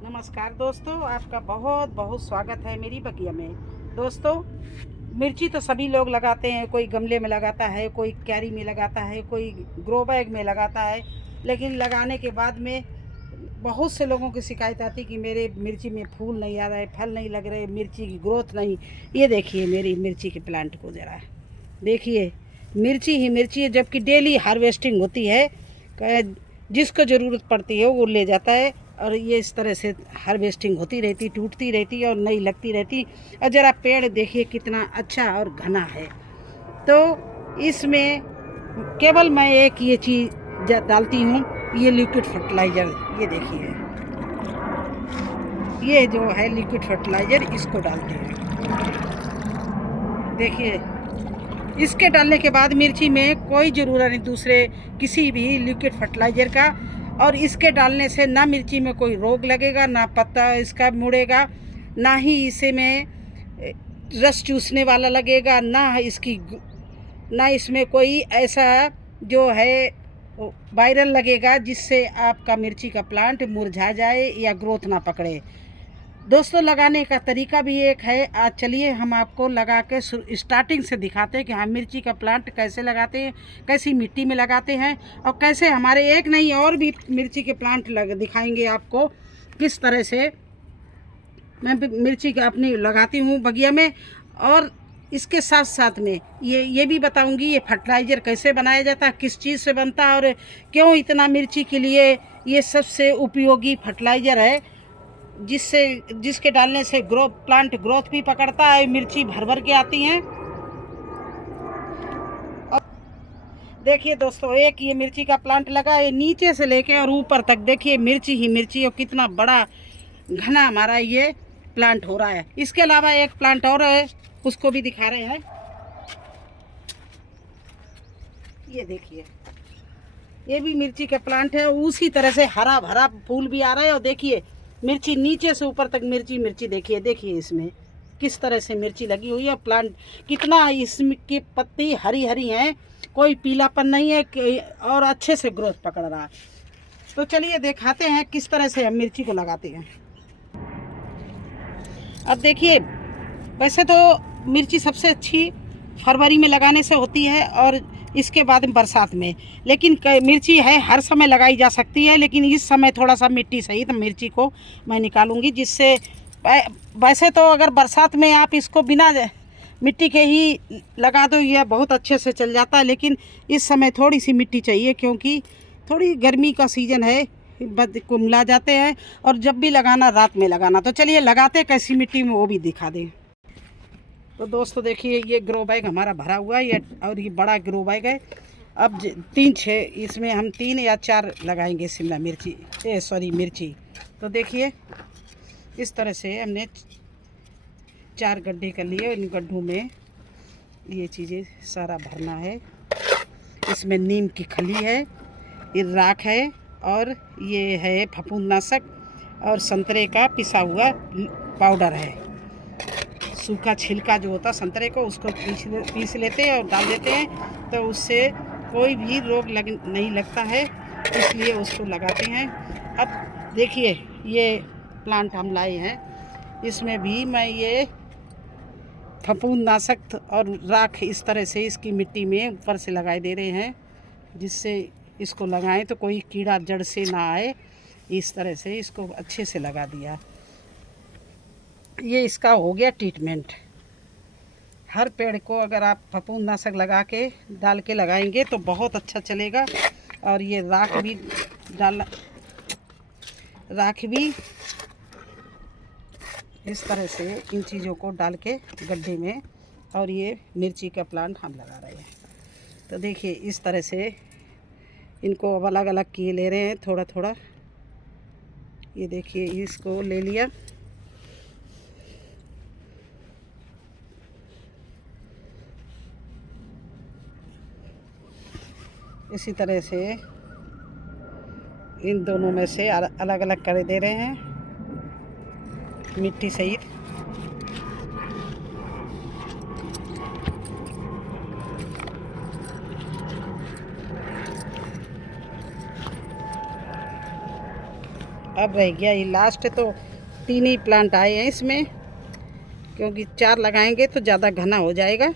नमस्कार दोस्तों, आपका बहुत बहुत स्वागत है मेरी बगिया में। दोस्तों, मिर्ची तो सभी लोग लगाते हैं। कोई गमले में लगाता है, कोई क्यारी में लगाता है, कोई ग्रो बैग में लगाता है। लेकिन लगाने के बाद में बहुत से लोगों की शिकायत आती कि मेरे मिर्ची में फूल नहीं आ रहे, फल नहीं लग रहे, मिर्ची की ग्रोथ नहीं। ये देखिए मेरी मिर्ची के प्लांट को ज़रा देखिए, मिर्ची ही मिर्ची है, जबकि डेली हार्वेस्टिंग होती है। जिसको ज़रूरत पड़ती है वो ले जाता है, और ये इस तरह से हार्वेस्टिंग होती रहती, टूटती रहती और नई लगती रहती। और ज़रा पेड़ देखिए कितना अच्छा और घना है। तो इसमें केवल मैं एक ये चीज़ डालती हूँ, ये लिक्विड फर्टिलाइज़र। ये देखिए, ये जो है लिक्विड फर्टिलाइज़र, इसको डालते हैं। देखिए, इसके डालने के बाद मिर्ची में कोई ज़रूरत नहीं दूसरे किसी भी लिक्विड फर्टिलाइज़र का। और इसके डालने से ना मिर्ची में कोई रोग लगेगा, ना पत्ता इसका मुड़ेगा, ना ही इसे में रस चूसने वाला लगेगा, ना इसमें कोई ऐसा जो है वायरल लगेगा जिससे आपका मिर्ची का प्लांट मुरझा जाए या ग्रोथ ना पकड़े। दोस्तों, लगाने का तरीका भी एक है। आज चलिए हम आपको लगा के स्टार्टिंग से दिखाते हैं कि हम मिर्ची का प्लांट कैसे लगाते हैं, कैसी मिट्टी में लगाते हैं, और कैसे हमारे एक नहीं और भी मिर्ची के प्लांट दिखाएंगे आपको किस तरह से मैं मिर्ची का अपनी लगाती हूँ बगिया में। और इसके साथ साथ में ये भी बताऊंगी ये फर्टिलाइज़र कैसे बनाया जाता है, किस चीज़ से बनता है, और क्यों इतना मिर्ची के लिए ये सबसे उपयोगी फर्टिलाइज़र है, जिसके डालने से प्लांट ग्रोथ भी पकड़ता है, मिर्ची भर भर के आती हैं। और देखिए दोस्तों, एक ये मिर्ची का प्लांट लगा है, नीचे से लेके और ऊपर तक देखिए मिर्ची ही मिर्ची, और कितना बड़ा घना हमारा ये प्लांट हो रहा है। इसके अलावा एक प्लांट और है, उसको भी दिखा रहे हैं। ये देखिए, ये भी मिर्ची का प्लांट है, उसी तरह से हरा भरा फूल भी आ रहा है। और देखिए मिर्ची नीचे से ऊपर तक मिर्ची देखिए इसमें किस तरह से मिर्ची लगी हुई है। प्लांट कितना, इसकी पत्ती हरी हरी हैं, कोई पीलापन नहीं है, और अच्छे से ग्रोथ पकड़ रहा है। तो चलिए दिखाते हैं किस तरह से हम मिर्ची को लगाते हैं। अब देखिए, वैसे तो मिर्ची सबसे अच्छी फरवरी में लगाने से होती है, और इसके बाद बरसात में। लेकिन मिर्ची है हर समय लगाई जा सकती है, लेकिन इस समय थोड़ा सा मिट्टी सहित मिर्ची को मैं निकालूंगी, जिससे वैसे तो अगर बरसात में आप इसको बिना मिट्टी के ही लगा दो, यह बहुत अच्छे से चल जाता है। लेकिन इस समय थोड़ी सी मिट्टी चाहिए, क्योंकि थोड़ी गर्मी का सीज़न है, कुम्हला जाते हैं। और जब भी लगाना रात में लगाना। तो चलिए लगाते कैसी मिट्टी में वो भी दिखा दें। तो दोस्तों देखिए, ये ग्रो बैग हमारा भरा हुआ है, ये और ये बड़ा ग्रो बैग है। अब 3-6 इसमें हम 3 या 4 लगाएंगे शिमला मिर्ची, मिर्ची। तो देखिए इस तरह से हमने 4 गड्ढे कर लिए। इन गड्ढों में ये चीज़ें सारा भरना है। इसमें नीम की खली है, ये राख है, और ये है फफूंदनाशक, और संतरे का पिसा हुआ पाउडर है। सूखा छिलका जो होता संतरे को, उसको पीस लेते हैं और डाल देते हैं, तो उससे कोई भी रोग नहीं लगता है, इसलिए उसको लगाते हैं। अब देखिए, ये प्लांट हम लाए हैं, इसमें भी मैं ये फफूंदनाशक और राख इस तरह से इसकी मिट्टी में ऊपर से लगाए दे रहे हैं, जिससे इसको लगाएं तो कोई कीड़ा जड़ से ना आए। इस तरह से इसको अच्छे से लगा दिया। ये इसका हो गया ट्रीटमेंट। हर पेड़ को अगर आप फफूंदनाशक लगा के डाल के लगाएंगे तो बहुत अच्छा चलेगा। और ये राख भी इस तरह से इन चीज़ों को डाल के गड्ढे में, और ये मिर्ची का प्लांट हम लगा रहे हैं। तो देखिए इस तरह से इनको अब अलग अलग किए ले रहे हैं, थोड़ा थोड़ा। ये देखिए इसको ले लिया, इसी तरह से इन दोनों में से अलग अलग कर दे रहे हैं मिट्टी सहित। अब रह गया ये लास्ट, तो 3 ही प्लांट आए हैं इसमें, क्योंकि 4 लगाएंगे तो ज़्यादा घना हो जाएगा,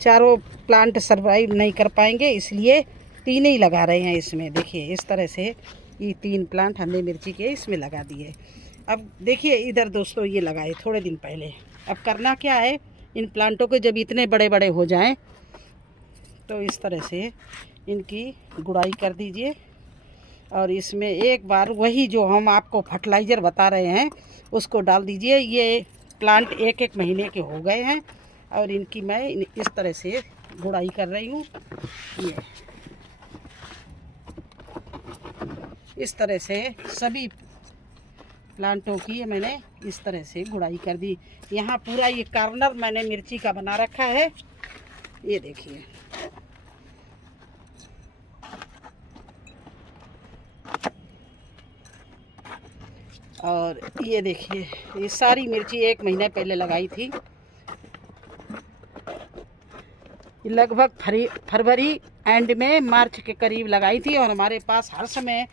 चारों प्लांट सरवाइव नहीं कर पाएंगे, इसलिए 3 ही लगा रहे हैं इसमें। देखिए इस तरह से ये 3 प्लांट हमने मिर्ची के इसमें लगा दिए। अब देखिए इधर दोस्तों ये लगाए थोड़े दिन पहले। अब करना क्या है, इन प्लांटों को जब इतने बड़े बड़े हो जाएं तो इस तरह से इनकी गुड़ाई कर दीजिए, और इसमें एक बार वही जो हम आपको फर्टिलाइज़र बता रहे हैं उसको डाल दीजिए। ये प्लांट 1-1 महीने के हो गए हैं और इनकी मैं इस तरह से गुड़ाई कर रही हूँ। ये इस तरह से सभी प्लांटों की मैंने इस तरह से गुड़ाई कर दी। यहाँ पूरा ये कार्नर मैंने मिर्ची का बना रखा है, ये देखिए। और ये देखिए ये सारी मिर्ची 1 महीने पहले लगाई थी, लगभग फरवरी एंड में मार्च के करीब लगाई थी, और हमारे पास हर समय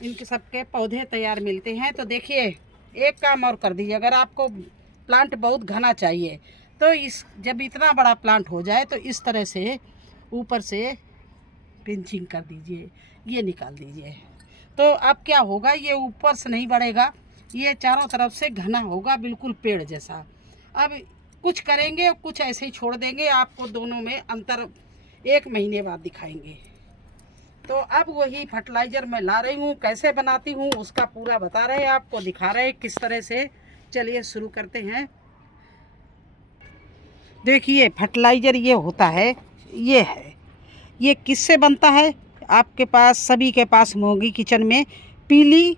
इनके सबके पौधे तैयार मिलते हैं। तो देखिए एक काम और कर दीजिए, अगर आपको प्लांट बहुत घना चाहिए तो जब इतना बड़ा प्लांट हो जाए तो इस तरह से ऊपर से पिंचिंग कर दीजिए, ये निकाल दीजिए। तो अब क्या होगा, ये ऊपर से नहीं बढ़ेगा, ये चारों तरफ से घना होगा, बिल्कुल पेड़ जैसा। अब कुछ करेंगे और कुछ ऐसे ही छोड़ देंगे, आपको दोनों में अंतर 1 महीने बाद दिखाएंगे। तो अब वही फर्टिलाइज़र मैं ला रही हूँ, कैसे बनाती हूँ उसका पूरा बता रहे हैं आपको, दिखा रहे हैं किस तरह से। चलिए शुरू करते हैं। देखिए फर्टिलाइज़र ये होता है, ये है, ये किससे बनता है, आपके पास सभी के पास होगी किचन में पीली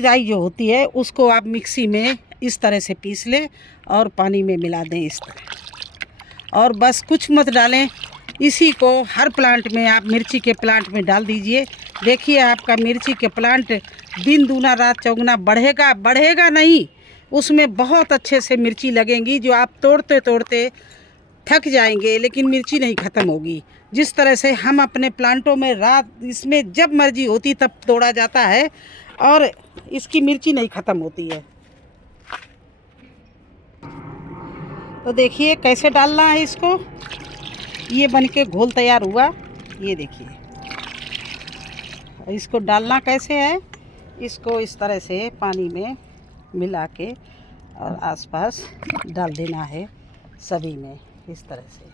राई जो होती है उसको आप मिक्सी में इस तरह से पीस लें और पानी में मिला दें इस तरह, और बस कुछ मत डालें। इसी को हर प्लांट में आप मिर्ची के प्लांट में डाल दीजिए। देखिए आपका मिर्ची के प्लांट दिन दूना रात चौगुना बढ़ेगा नहीं, उसमें बहुत अच्छे से मिर्ची लगेंगी, जो आप तोड़ते तोड़ते थक जाएंगे लेकिन मिर्ची नहीं ख़त्म होगी। जिस तरह से हम अपने प्लांटों में रात इसमें जब मर्जी होती तब तोड़ा जाता है और इसकी मिर्ची नहीं ख़त्म होती है। तो देखिए कैसे डालना है इसको, ये बनके घोल तैयार हुआ, ये देखिए। इसको डालना कैसे है, इसको इस तरह से पानी में मिला के और आसपास डाल देना है सभी में इस तरह से।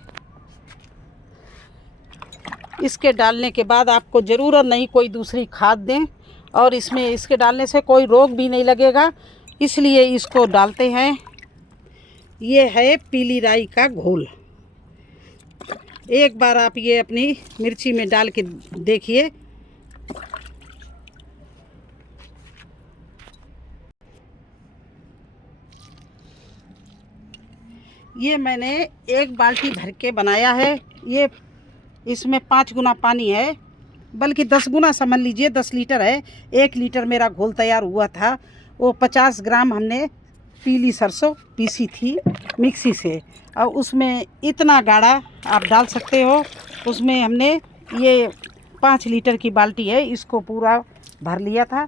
इसके डालने के बाद आपको ज़रूरत नहीं कोई दूसरी खाद दें, और इसके डालने से कोई रोग भी नहीं लगेगा, इसलिए इसको डालते हैं। ये है पीली राई का घोल। एक बार आप ये अपनी मिर्ची में डाल के देखिए। ये मैंने 1 बाल्टी भर के बनाया है, ये इसमें 5 गुना पानी है, बल्कि 10 गुना समझ लीजिए, 10 लीटर है। 1 लीटर मेरा घोल तैयार हुआ था। वो 50 ग्राम हमने पीली सरसों पीसी थी मिक्सी से, और उसमें इतना गाढ़ा आप डाल सकते हो। उसमें हमने ये 5 लीटर की बाल्टी है, इसको पूरा भर लिया था।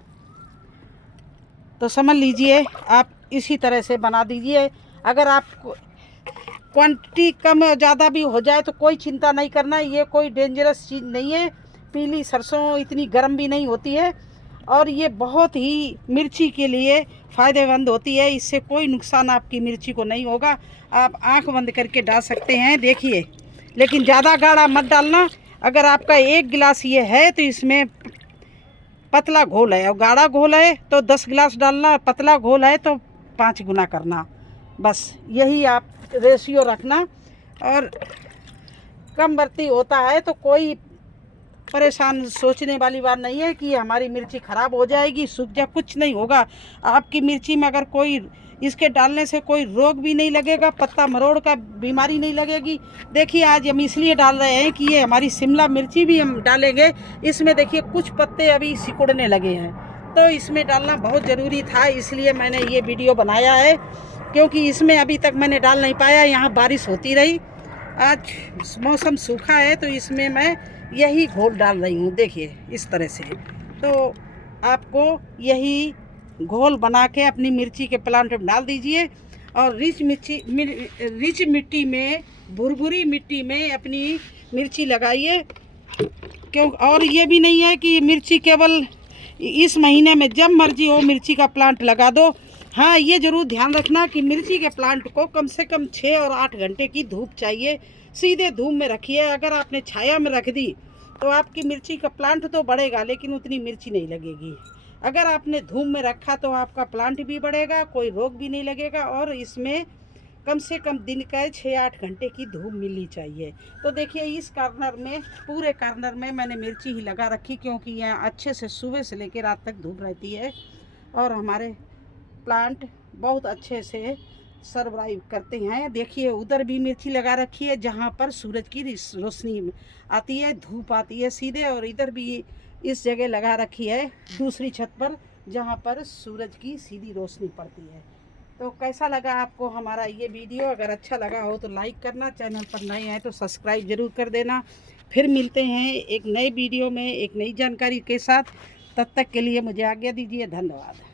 तो समझ लीजिए आप इसी तरह से बना दीजिए। अगर आप क्वांटिटी कम ज़्यादा भी हो जाए तो कोई चिंता नहीं करना, ये कोई डेंजरस चीज़ नहीं है। पीली सरसों इतनी गर्म भी नहीं होती है, और ये बहुत ही मिर्ची के लिए फ़ायदेमंद होती है। इससे कोई नुकसान आपकी मिर्ची को नहीं होगा, आप आंख बंद करके डाल सकते हैं। देखिए, लेकिन ज़्यादा गाढ़ा मत डालना। अगर आपका 1 गिलास ये है तो इसमें पतला घोल है, और गाढ़ा घोल है तो 10 गिलास डालना, पतला घोल है तो 5 गुना करना। बस यही आप रेशियो रखना, और कम बढ़ती होता है तो कोई परेशान सोचने वाली बात नहीं है कि हमारी मिर्ची ख़राब हो जाएगी, सूख जा, कुछ नहीं होगा। आपकी मिर्ची में अगर कोई इसके डालने से कोई रोग भी नहीं लगेगा, पत्ता मरोड़ का बीमारी नहीं लगेगी। देखिए आज हम इसलिए डाल रहे हैं कि ये हमारी शिमला मिर्ची भी हम डालेंगे, इसमें देखिए कुछ पत्ते अभी सिकुड़ने लगे हैं, तो इसमें डालना बहुत ज़रूरी था, इसलिए मैंने ये वीडियो बनाया है। क्योंकि इसमें अभी तक मैंने डाल नहीं पाया, यहाँ बारिश होती रही आज मौसम सूखा है तो इसमें मैं यही घोल डाल रही हूँ, देखिए इस तरह से। तो आपको यही घोल बना के अपनी मिर्ची के प्लांट में डाल दीजिए और रिच मिट्टी में, भुरभुरी मिट्टी में अपनी मिर्ची लगाइए। क्यों, और ये भी नहीं है कि मिर्ची केवल इस महीने में जब मर्जी हो मिर्ची का प्लांट लगा दो। हाँ, ये ज़रूर ध्यान रखना कि मिर्ची के प्लांट को कम से कम 6 और 8 घंटे की धूप चाहिए। सीधे धूप में रखिए। अगर आपने छाया में रख दी तो आपकी मिर्ची का प्लांट तो बढ़ेगा लेकिन उतनी मिर्ची नहीं लगेगी। अगर आपने धूप में रखा तो आपका प्लांट भी बढ़ेगा, कोई रोग भी नहीं लगेगा और इसमें कम से कम दिन का 6-8 घंटे की धूप मिलनी चाहिए। तो देखिए इस कार्नर में, पूरे कार्नर में मैंने मिर्ची ही लगा रखी क्योंकि यहाँ अच्छे से सुबह से लेकर रात तक धूप रहती है और हमारे प्लांट बहुत अच्छे से सरवाइव करते हैं। देखिए उधर भी मिर्ची लगा रखी है जहाँ पर सूरज की रोशनी आती है, धूप आती है सीधे, और इधर भी इस जगह लगा रखी है दूसरी छत पर जहाँ पर सूरज की सीधी रोशनी पड़ती है। तो कैसा लगा आपको हमारा ये वीडियो? अगर अच्छा लगा हो तो लाइक करना, चैनल पर नए हैं तो सब्सक्राइब ज़रूर कर देना। फिर मिलते हैं एक नए वीडियो में एक नई जानकारी के साथ। तब तक के लिए मुझे आज्ञा दीजिए। धन्यवाद।